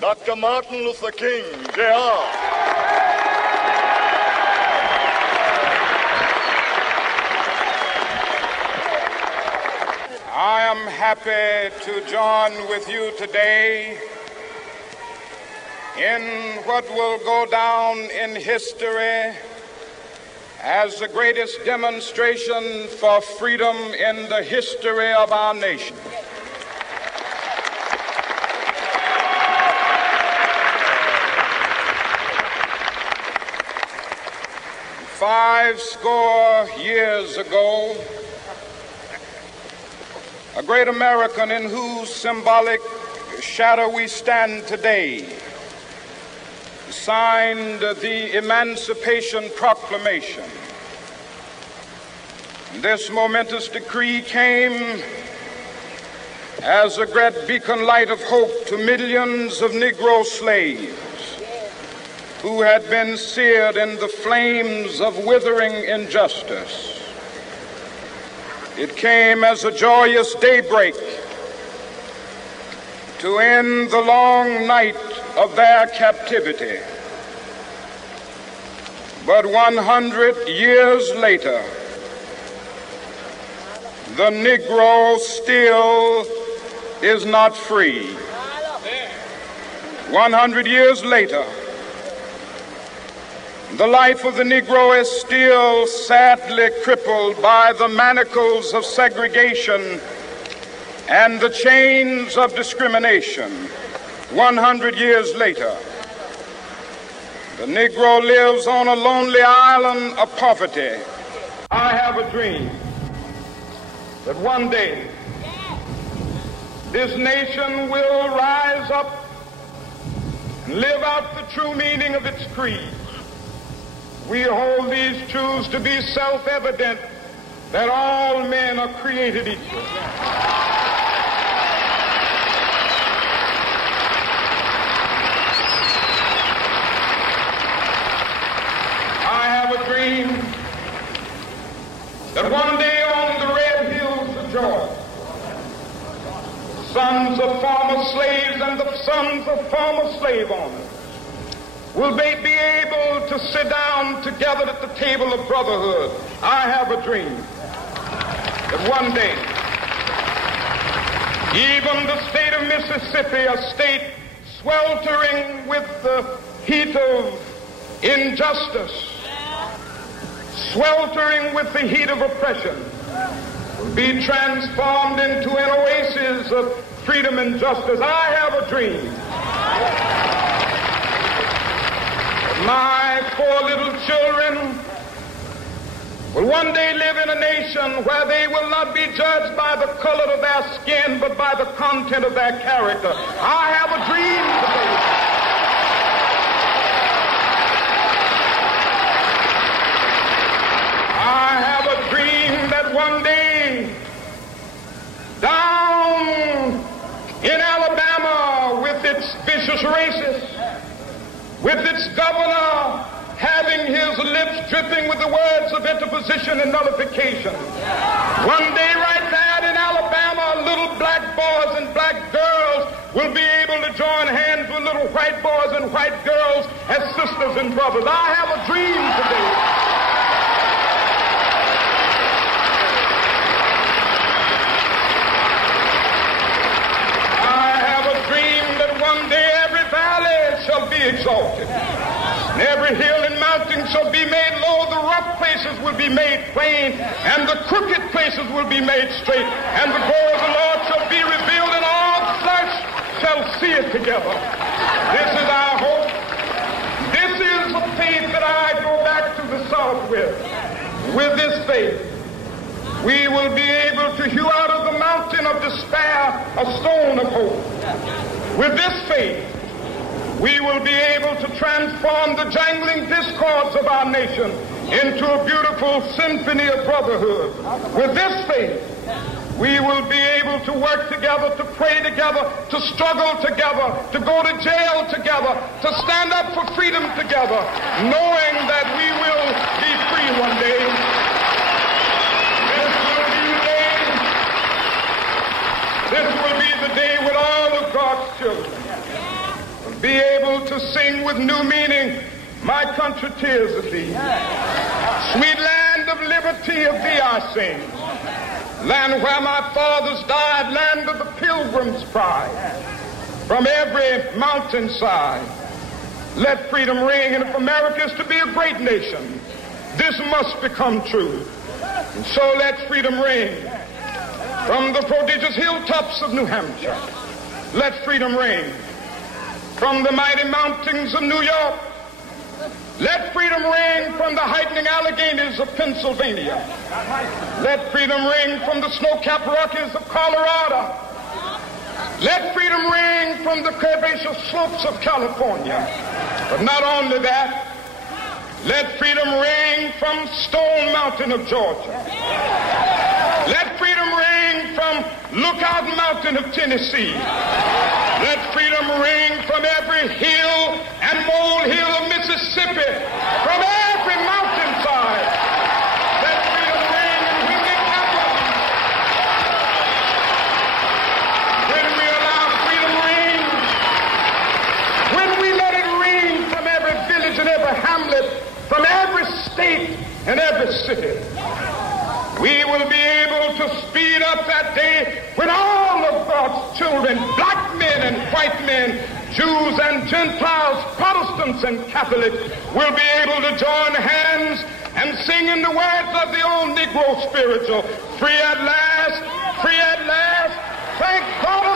Dr. Martin Luther King, Jr. I am happy to join with you today in what will go down in history as the greatest demonstration for freedom in the history of our nation. Five score years ago, a great American in whose symbolic shadow we stand today signed the Emancipation Proclamation. This momentous decree came as a great beacon light of hope to millions of Negro slaves who had been seared in the flames of withering injustice. It came as a joyous daybreak to end the long night of their captivity. But 100 years later, the Negro still is not free. 100 years later, the life of the Negro is still sadly crippled by the manacles of segregation and the chains of discrimination. 100 years later, the Negro lives on a lonely island of poverty. I have a dream that one day this nation will rise up and live out the true meaning of its creed. We hold these truths to be self-evident, that all men are created equal. I have a dream that one day on the red hills of Georgia, sons of former slaves and the sons of former slave owners will they be able to sit down together at the table of brotherhood. I have a dream that one day, even the state of Mississippi, a state sweltering with the heat of injustice, sweltering with the heat of oppression, will be transformed into an oasis of freedom and justice. I have a dream. My four little children will one day live in a nation where they will not be judged by the color of their skin, but by the content of their character. I have a dream today. I have a dream that one day, down in Alabama, with its vicious racists, with its governor having his lips dripping with the words of interposition and nullification. One day right there in Alabama, little black boys and black girls will be able to join hands with little white boys and white girls as sisters and brothers. I have a dream today. I have a dream that one day every valley shall be exalted, and every hill and mountain shall be made low. The rough places will be made plain, and the crooked places will be made straight, and the glory of the Lord shall be revealed, and all flesh shall see it together. This is our hope. This is the faith that I go back to the South with. With this faith, we will be able to hew out of the mountain of despair a stone of hope. With this faith, we will be able to transform the jangling discords of our nation into a beautiful symphony of brotherhood. With this faith, we will be able to work together, to pray together, to struggle together, to go to jail together, to stand up for freedom together, knowing that we will be free one day. This will be the day with all of God's children. be able to sing with new meaning, my country, tears of thee. Sweet land of liberty, of thee I sing. Land where my fathers died, land of the pilgrim's pride. From every mountainside, let freedom ring. And if America is to be a great nation, this must become true. And so let freedom ring. From the prodigious hilltops of New Hampshire, let freedom ring. From the mighty mountains of New York, let freedom ring. From the heightening Alleghenies of Pennsylvania, let freedom ring. From the snow-capped Rockies of Colorado, let freedom ring. From the curvaceous slopes of California. But not only that, let freedom ring from Stone Mountain of Georgia. Let freedom ring from Lookout Mountain of Tennessee. Let freedom ring from every hill and molehill of Mississippi, from every mountainside. Let freedom ring in Whitney Capital. When we allow freedom ring, when we let it ring from every village and every hamlet, from every state and every city, we will be able to speed up that day when all of God's children, black men and white men, Jews and Gentiles, Protestants and Catholics, will be able to join hands and sing in the words of the old Negro spiritual, free at last, thank God